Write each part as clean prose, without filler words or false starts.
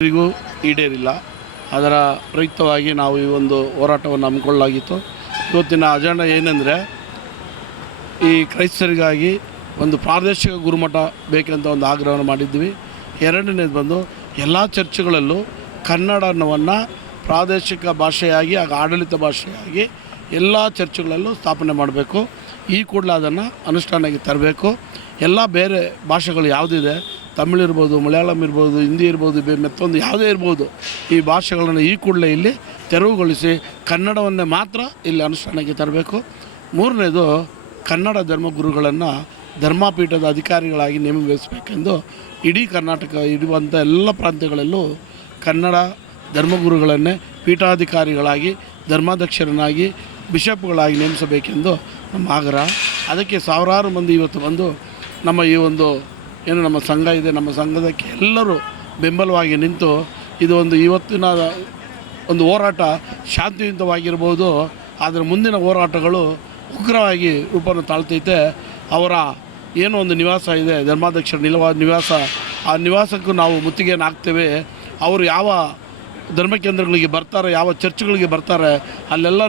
ಇವರಿಗೂ ಈಡೇರಿಲ್ಲ. ಅದರ ಪ್ರಯುಕ್ತವಾಗಿ ನಾವು ಈ ಒಂದು ಹೋರಾಟವನ್ನು ಹಮ್ಮಿಕೊಳ್ಳಲಾಗಿತ್ತು. ಇವತ್ತಿನ ಅಜೆಂಡಾ ಏನೆಂದರೆ, ಈ ಕ್ರೈಸ್ತರಿಗಾಗಿ ಒಂದು ಪ್ರಾದೇಶಿಕ ಗುರುಮಠ ಬೇಕಂತ ಒಂದು ಆಗ್ರಹವನ್ನು ಮಾಡಿದ್ವಿ. ಎರಡನೇದು ಬಂದು ಎಲ್ಲ ಚರ್ಚ್ಗಳಲ್ಲೂ ಕನ್ನಡವನ್ನು ಪ್ರಾದೇಶಿಕ ಭಾಷೆಯಾಗಿ ಹಾಗೂ ಆಡಳಿತ ಭಾಷೆಯಾಗಿ ಎಲ್ಲ ಚರ್ಚ್ಗಳಲ್ಲೂ ಸ್ಥಾಪನೆ ಮಾಡಬೇಕು. ಈ ಕೂಡಲೇ ಅದನ್ನು ಅನುಷ್ಠಾನಕ್ಕೆ ತರಬೇಕು. ಎಲ್ಲ ಬೇರೆ ಭಾಷೆಗಳು ಯಾವುದಿದೆ, ತಮಿಳು ಇರ್ಬೋದು, ಮಲಯಾಳಂ ಇರ್ಬೋದು, ಹಿಂದಿ ಇರ್ಬೋದು, ಮತ್ತೊಂದು ಯಾವುದೇ ಇರ್ಬೋದು, ಈ ಭಾಷೆಗಳನ್ನು ಈ ಕೂಡಲೇ ಇಲ್ಲಿ ತೆರವುಗೊಳಿಸಿ ಕನ್ನಡವನ್ನೇ ಮಾತ್ರ ಇಲ್ಲಿ ಅನುಷ್ಠಾನಕ್ಕೆ ತರಬೇಕು. ಮೂರನೇದು, ಕನ್ನಡ ಧರ್ಮಗುರುಗಳನ್ನು ಧರ್ಮಪೀಠದ ಅಧಿಕಾರಿಗಳಾಗಿ ನೇಮಕಗೊಳಿಸಬೇಕೆಂದು ಇಡೀ ಕರ್ನಾಟಕ ಇರುವಂಥ ಎಲ್ಲ ಪ್ರಾಂತ್ಯಗಳಲ್ಲೂ ಕನ್ನಡ ಧರ್ಮಗುರುಗಳನ್ನೇ ಪೀಠಾಧಿಕಾರಿಗಳಾಗಿ, ಧರ್ಮಾಧ್ಯಕ್ಷರನ್ನಾಗಿ, ಬಿಷಪ್ಗಳಾಗಿ ನೇಮಿಸಬೇಕೆಂದು ನಮ್ಮ ಆಗ್ರಹ. ಅದಕ್ಕೆ ಸಾವಿರಾರು ಮಂದಿ ಇವತ್ತು ಬಂದು ನಮ್ಮ ಈ ಒಂದು ಏನು ನಮ್ಮ ಸಂಘ ಇದೆ, ನಮ್ಮ ಸಂಘದಕ್ಕೆ ಎಲ್ಲರೂ ಬೆಂಬಲವಾಗಿ ನಿಂತು ಇದು ಒಂದು ಇವತ್ತಿನ ಒಂದು ಹೋರಾಟ ಶಾಂತಿಯುತವಾಗಿರ್ಬೋದು, ಆದರೆ ಮುಂದಿನ ಹೋರಾಟಗಳು ಉಗ್ರವಾಗಿ ರೂಪವನ್ನು ತಾಳ್ತೈತೆ. ಅವರ ಏನೋ ಒಂದು ನಿವಾಸ ಇದೆ, ಧರ್ಮಾಧ್ಯಕ್ಷರ ನಿವಾಸ, ಆ ನಿವಾಸಕ್ಕೂ ನಾವು ಮುತ್ತಿಗೆಯನ್ನು ಹಾಕ್ತೇವೆ. ಅವರು ಯಾವ ಧರ್ಮ ಕೇಂದ್ರಗಳಿಗೆ ಬರ್ತಾರೆ, ಯಾವ ಚರ್ಚ್ಗಳಿಗೆ ಬರ್ತಾರೆ, ಅಲ್ಲೆಲ್ಲ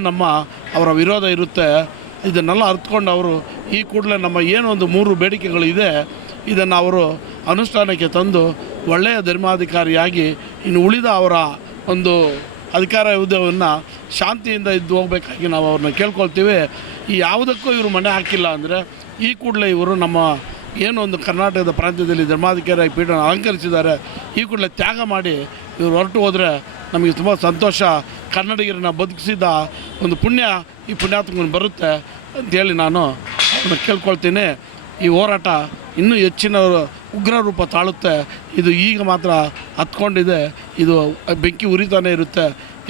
ಅವರ ವಿರೋಧ ಇರುತ್ತೆ. ಇದನ್ನೆಲ್ಲ ಅರ್ಥಕೊಂಡು ಅವರು ಈ ಕೂಡಲೇ ನಮ್ಮ ಏನೋ ಒಂದು 3 ಬೇಡಿಕೆಗಳಿದೆ, ಇದನ್ನು ಅವರು ಅನುಷ್ಠಾನಕ್ಕೆ ತಂದು ಒಳ್ಳೆಯ ಧರ್ಮಾಧಿಕಾರಿಯಾಗಿ ಇನ್ನು ಉಳಿದ ಅವರ ಒಂದು ಅಧಿಕಾರ ಹುದ್ದೆಯನ್ನು ಶಾಂತಿಯಿಂದ ಇದ್ದು ಹೋಗಬೇಕಾಗಿ ನಾವು ಅವ್ರನ್ನ ಕೇಳ್ಕೊಳ್ತೀವಿ. ಈ ಯಾವುದಕ್ಕೂ ಇವರು ಮನೆ ಹಾಕಿಲ್ಲ ಅಂದರೆ ಈ ಕೂಡಲೇ ಇವರು ನಮ್ಮ ಏನೋ ಒಂದು ಕರ್ನಾಟಕದ ಪ್ರಾಂತ್ಯದಲ್ಲಿ ಧರ್ಮಾಧಿಕಾರಿಯಾಗಿ ಪೀಠ ಅಲಂಕರಿಸಿದ್ದಾರೆ, ಈ ಕೂಡಲೇ ತ್ಯಾಗ ಮಾಡಿ ಇವರು ಹೊರಟು ಹೋದರೆ ನಮಗೆ ತುಂಬ ಸಂತೋಷ. ಕನ್ನಡಿಗರನ್ನ ಬದುಕಿಸಿದ ಒಂದು ಪುಣ್ಯ ಈ ಪುಣ್ಯಾತ್ಮನ ಬರುತ್ತೆ ಅಂಥೇಳಿ ನಾನು ಅದನ್ನು ಕೇಳ್ಕೊಳ್ತೀನಿ. ಈ ಹೋರಾಟ ಇನ್ನೂ ಹೆಚ್ಚಿನ ಉಗ್ರ ರೂಪ ತಾಳುತ್ತೆ. ಇದು ಈಗ ಮಾತ್ರ ಹತ್ಕೊಂಡಿದೆ, ಇದು ಬೆಂಕಿ ಉರಿತಾನೆ ಇರುತ್ತೆ,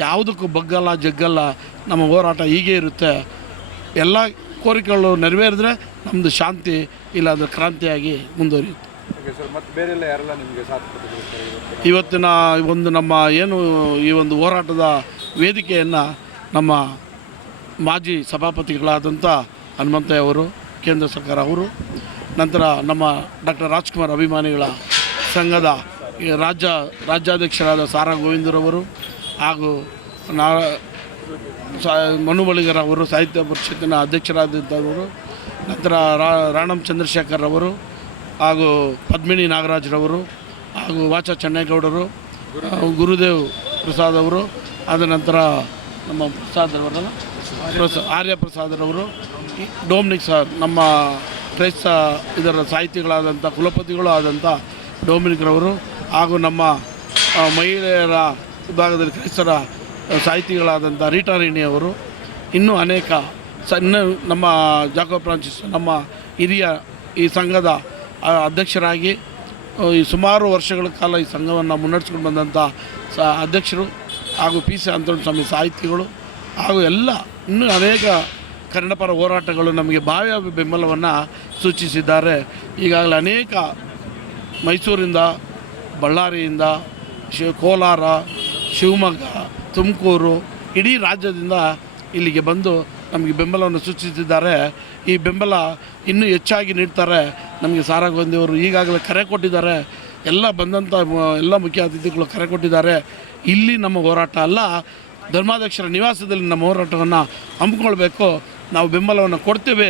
ಯಾವುದಕ್ಕೂ ಬಗ್ಗಲ್ಲ ಜಗ್ಗಲ್ಲ. ನಮ್ಮ ಹೋರಾಟ ಹೀಗೆ ಇರುತ್ತೆ. ಎಲ್ಲ ಕೋರಿಕೆಗಳು ನೆರವೇರಿದ್ರೆ ನಮ್ಮದು ಶಾಂತಿ, ಇಲ್ಲಾಂದರೆ ಕ್ರಾಂತಿಯಾಗಿ ಮುಂದುವರಿಯುತ್ತೆ. ಇವತ್ತಿನ ಒಂದು ನಮ್ಮ ಏನು ಈ ಒಂದು ಹೋರಾಟದ ವೇದಿಕೆಯನ್ನು ನಮ್ಮ ಮಾಜಿ ಸಭಾಪತಿಗಳಾದಂಥ ಹನುಮಂತಯ್ಯ ಅವರು, ಕೇಂದ್ರ ಸರ್ಕಾರ ಅವರು, ನಂತರ ನಮ್ಮ ಡಾಕ್ಟರ್ ರಾಜ್ಕುಮಾರ್ ಅಭಿಮಾನಿಗಳ ಸಂಘದ ರಾಜ್ಯಾಧ್ಯಕ್ಷರಾದ ಸಾರಾ ಗೋವಿಂದರವರು, ಹಾಗೂ ಮನು ಬಳಿಗರ ಅವರು, ಸಾಹಿತ್ಯ ಪರಿಷತ್ತಿನ ಅಧ್ಯಕ್ಷರಾದಂಥವರು, ನಂತರ ರಾಣಂ ಚಂದ್ರಶೇಖರ್ ಅವರು, ಹಾಗೂ ಪದ್ಮಿನಿ ನಾಗರಾಜ್ರವರು, ಹಾಗೂ ವಾಚ ಚೆನ್ನೇಗೌಡರು, ಗುರುದೇವ್ ಪ್ರಸಾದ್ ಅವರು, ಆದ ನಂತರ ನಮ್ಮ ಪ್ರಸಾದರವರಲ್ಲ ಆರ್ಯ ಪ್ರಸಾದರವರು, ಡೊಮಿನಿಕ್ ಸರ್, ನಮ್ಮ ಕ್ರೈಸ್ತ ಇದರ ಸಾಹಿತಿಗಳಾದಂಥ ಕುಲಪತಿಗಳು ಆದಂಥ ಡೊಮಿನಿಕ್ರವರು, ಹಾಗೂ ನಮ್ಮ ಮಹಿಳೆಯರ ವಿಭಾಗದಲ್ಲಿ ಕ್ರೈಸ್ತರ ಸಾಹಿತಿಗಳಾದಂಥ ರೀಟಾ ರೇಣಿಯವರು, ಇನ್ನೂ ಅನೇಕ ನಮ್ಮ ಜಾಕೋಬ್ ಫ್ರಾನ್ಸಿಸ್ ನಮ್ಮ ಹಿರಿಯ ಈ ಸಂಘದ ಅಧ್ಯಕ್ಷರಾಗಿ ಈ ಸುಮಾರು ವರ್ಷಗಳ ಕಾಲ ಈ ಸಂಘವನ್ನು ಮುನ್ನಡೆಸ್ಕೊಂಡು ಬಂದಂಥ ಅಧ್ಯಕ್ಷರು, ಹಾಗೂ PC ಅಂತೋಣಸ್ವಾಮಿ ಸಾಹಿತಿಗಳು, ಹಾಗೂ ಎಲ್ಲ ಇನ್ನೂ ಅನೇಕ ಕನ್ನಡ ಪರ ಹೋರಾಟಗಳು ನಮಗೆ ಭಾವ್ಯ ಬೆಂಬಲವನ್ನು ಸೂಚಿಸಿದ್ದಾರೆ. ಈಗಾಗಲೇ ಅನೇಕ ಮೈಸೂರಿಂದ, ಬಳ್ಳಾರಿಯಿಂದ, ಕೋಲಾರ, ಶಿವಮೊಗ್ಗ, ತುಮಕೂರು, ಇಡೀ ರಾಜ್ಯದಿಂದ ಇಲ್ಲಿಗೆ ಬಂದು ನಮಗೆ ಬೆಂಬಲವನ್ನು ಸೂಚಿಸಿದ್ದಾರೆ. ಈ ಬೆಂಬಲ ಇನ್ನೂ ಹೆಚ್ಚಾಗಿ ನೀಡ್ತಾರೆ. ನಮಗೆ ಸಾರಾ ಗೋವಿಂದವರು ಈಗಾಗಲೇ ಕರೆ ಕೊಟ್ಟಿದ್ದಾರೆ. ಎಲ್ಲ ಬಂದಂಥ ಎಲ್ಲ ಮುಖ್ಯ ಅತಿಥಿಗಳು ಕರೆ ಕೊಟ್ಟಿದ್ದಾರೆ. ಇಲ್ಲಿ ನಮ್ಮ ಹೋರಾಟ ಅಲ್ಲ, ಧರ್ಮಾಧ್ಯಕ್ಷರ ನಿವಾಸದಲ್ಲಿ ನಮ್ಮ ಹೋರಾಟವನ್ನು ಹಮ್ಮಿಕೊಳ್ಬೇಕು. ನಾವು ಬೆಂಬಲವನ್ನು ಕೊಡ್ತೇವೆ,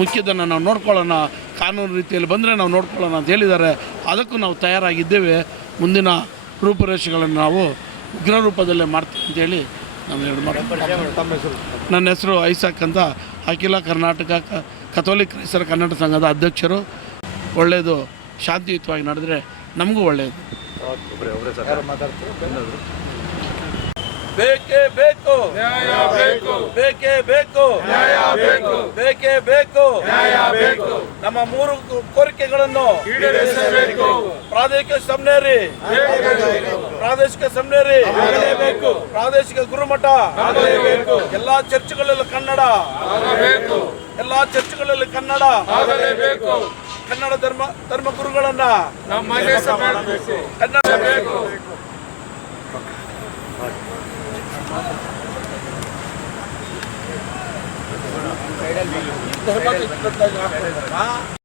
ಮುಖ್ಯದನ್ನು ನಾವು ನೋಡ್ಕೊಳ್ಳೋಣ, ಕಾನೂನು ರೀತಿಯಲ್ಲಿ ಬಂದರೆ ನಾವು ನೋಡ್ಕೊಳ್ಳೋಣ ಅಂತ ಹೇಳಿದ್ದಾರೆ. ಅದಕ್ಕೂ ನಾವು ತಯಾರಾಗಿದ್ದೇವೆ. ಮುಂದಿನ ರೂಪುರೇಷೆಗಳನ್ನು ನಾವು ಉಗ್ರ ರೂಪದಲ್ಲೇ ಮಾಡ್ತೀವಿ ಅಂತೇಳಿ ನಾನು ನನ್ನ ಹೆಸರು ಐಸಾಕ್ ಅಂತ, ಅಖಿಲ ಕರ್ನಾಟಕ ಕಥೋಲಿಕ್ ಕ್ರೈಸ್ತರ ಕನ್ನಡ ಸಂಘದ ಅಧ್ಯಕ್ಷರು. ಒಳ್ಳೆಯದು, ಶಾಂತಿಯುತವಾಗಿ ನಡೆದರೆ ನಮಗೂ ಒಳ್ಳೆಯದು. ಬೇಕೇ ಬೇಕು ನ್ಯಾಯ ಬೇಕು, ಬೇಕೇ ಬೇಕು ನ್ಯಾಯ ಬೇಕು, ಬೇಕೇ ಬೇಕು ನ್ಯಾಯ ಬೇಕು. ನಮ್ಮ 3 ಕೋರಿಕೆಗಳನ್ನು ಈಡೇರಿಸಬೇಕು. ಪ್ರಾದೇಶಿಕ ಸೆಮಿನರಿ, ಪ್ರಾದೇಶಿಕ ಸೆಮಿನರಿ ಆಗಲೇಬೇಕು, ಪ್ರಾದೇಶಿಕ ಗುರುಮಠ ಆಗಲೇಬೇಕು, ಎಲ್ಲಾ ಚರ್ಚ್ಗಳಲ್ಲೂ ಕನ್ನಡ ಆಗಬೇಕು, ಎಲ್ಲಾ ಚರ್ಚ್ಗಳಲ್ಲಿ ಕನ್ನಡ ಆಗಲೇಬೇಕು, ಕನ್ನಡ ಧರ್ಮ ಗುರುಗಳನ್ನ ಕನ್ನಡ ಬೇಕು. ಧರ್ಮ